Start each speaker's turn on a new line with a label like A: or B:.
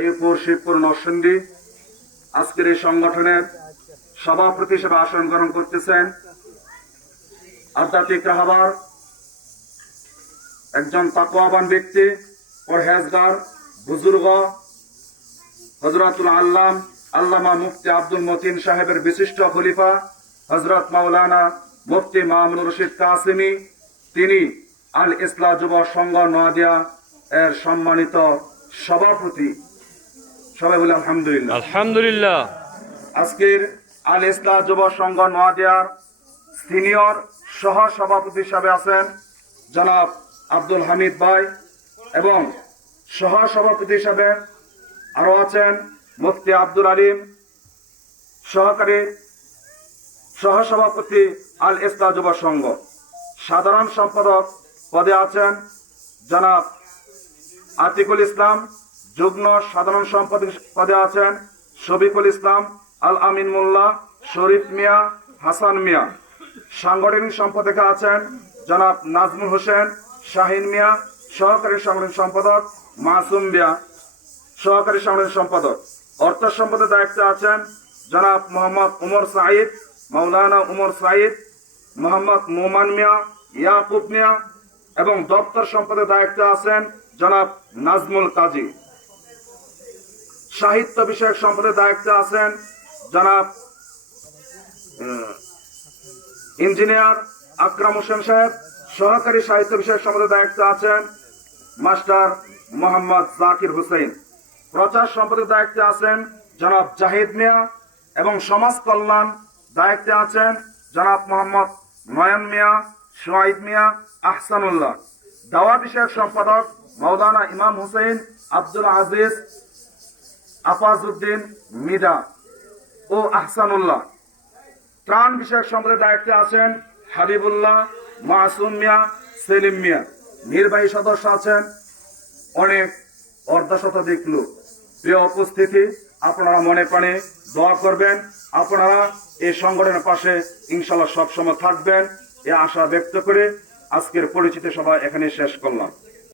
A: আইপুর শিবপুর নরসিংদী। আজকের এই সংগঠনের সভাপতি হিসেবে আসন গ্রহণ করতেছেন আধ্যাত্মিক রাহাবার একজন তাকওয়াবান ব্যক্তি, পরহেজগার, বুজুর্গ হজরতুল আল্লাম, আল্লামা মুফতি আব্দুল মতিন সাহেবের বিশিষ্ট খলিফা হজরত মাওলানা মুফতি মামুনুর রশিদ কাসিমি। তিনি আল ইসলাম যুব সংঘ নোয়াদিয়া এর সম্মানিত সভাপতি। সবাই বলে আলহামদুলিল্লাহ।
B: আলহামদুলিল্লাহ।
A: আজকের আল ইসলাম যুব সংঘ নোয়াদিয়ার সিনিয়র সহ সভাপতি হিসাবে আছেন জনাব আব্দুল হামিদ ভাই এবং সহ সভাপতি হিসাবে আরও আছেন মুফতি আব্দুল আলিম সহকারী সহসভাপতি আল ইসলাম যুব সংঘ। সাধারণ সম্পাদক পদে আছেন জনাব আতিকুল ইসলাম যুগ্ম সাধারণ সম্পাদক পদে আছেন শফিকুল ইসলাম, আল আমিন মোল্লা, শরীফ মিয়া, হাসান মিয়া। সাংগঠনিক সম্পাদকে আছেন জনাব নাজমুল হোসেন, শাহিন মিয়া, সহকারী সাংগঠনিক সম্পাদক মাসুম মিয়া। সহকারী সাংগঠনিক সম্পাদক। অর্থ সম্পাদক দায়িত্বে আছেন জনাব মোহাম্মদ উমর সাঈদ, মাওলানা উমর সাঈদ, মোহাম্মদ মোমান মিয়া, ইয়াকুব মিয়া এবং দপ্তর সম্পাদক দায়িত্বে আছেন জনাব নাজমুল কাজী। সাহিত্য বিষয়ক সম্পদের দায়িত্বে আছেন জনাব ইঞ্জিনিয়ার আকরাম হোসেন সাহেব। সহকারী সাহিত্য বিষয়ক সম্পদের দায়িত্বে আছেন মাস্টার মোহাম্মদ জাকির হুসেন। প্রচার সম্পদের দায়িত্বে আছেন জনাব জাহিদ মিয়া এবং সমাজ কল্যাণ দায়িত্বে আছেন জনাব মোহাম্মদ নয়ন মিয়া, সোয়াইদ মিয়া, আহসানুল্লাহ। দাওয়া বিষয়ক সম্পাদক মৌলানা ইমাম হুসেন আব্দুল আজিজ আফাজউদ্দিন মিদা ও আহসানুল্লাহ। ত্রাণ বিষয়ক সম্পদের দায়িত্বে আছেন হাবিবুল্লাহ মাসুম মিয়া, সেলিম মিয়া। নির্বাহী সদস্য আছেন অনেক অর্ধশতাধিক লোক। প্রিয় উপস্থিতি, আপনারা মনে প্রাণে দোয়া করবেন। আপনারা এই সংগঠনের পাশে ইনশাল্লাহ সবসময় থাকবেন। এ আশা ব্যক্ত করে আজকের পরিচিতি সভা এখানে শেষ করলাম।